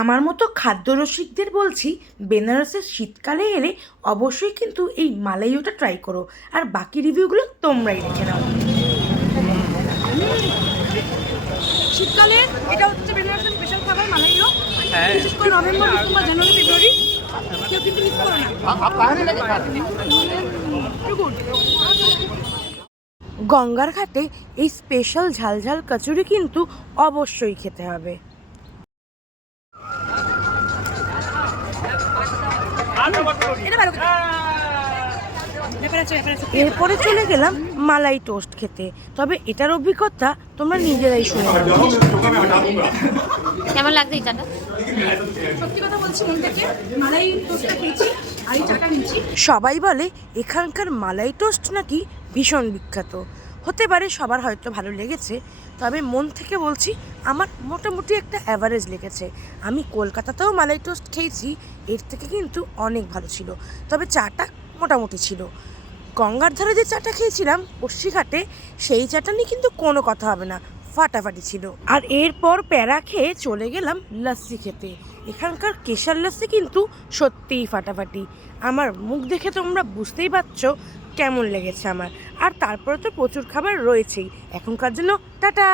আমার মতো খাদ্যরসিকদের বলছি, বেনারসের শীতকালে এলে অবশ্যই কিন্তু এই মালাইওটা ট্রাই করো, আর বাকি রিভিউগুলো তোমরাই দেখে নাও। শীতকালে এটা হচ্ছে বেনারসের স্পেশাল খাবার মালাইও। বিশেষ করে নভেম্বর, ডিসেম্বর, জানুয়ারি, ফেব্রুয়ারি কেউ কিন্তু মিস করো না। গঙ্গার ঘাটে এই স্পেশাল ঝালঝাল কচুরি কিন্তু অবশ্যই খেতে হবে। এরপরে চলে গেলাম মালাই টোস্ট খেতে, তবে এটার অভিজ্ঞতা তোমরা নিজেরাই শুনে নাও। কেমন লাগছে এই চাটা? সত্যি কথা বলছি, মন থেকে মালাই টোস্টটা খেয়েছি আর এই চাটা নিয়েছি। সবাই বলে এখানকার মালাই টোস্ট নাকি ভীষণ বিখ্যাত, হতে পারে সবার হয়তো ভালো লেগেছে, তবে মন থেকে বলছি আমার মোটামুটি একটা অ্যাভারেজ লেগেছে। আমি কলকাতাতেও মালাই টোস্ট খেয়েছি, এর থেকে কিন্তু অনেক ভালো ছিল, তবে চাটা মোটামুটি ছিল। গঙ্গার ধারে যে চাটা খেয়েছিলাম বর্ষিঘাটে, সেই চাটা নিয়ে কিন্তু কোনো কথা হবে না, ফাটাফাটি ছিল। আর এরপর প্যারা খেয়ে চলে গেলাম লস্যি খেতে। এখানকার কেশর লস্যি কিন্তু সত্যিই ফাটাফাটি, আমার মুখ দেখে তোমরা বুঝতেই পারছো কেমন লেগেছে আমার। আর তারপরে তো প্রচুর খাবার রয়েছেই, এখনকার জন্য টাটা।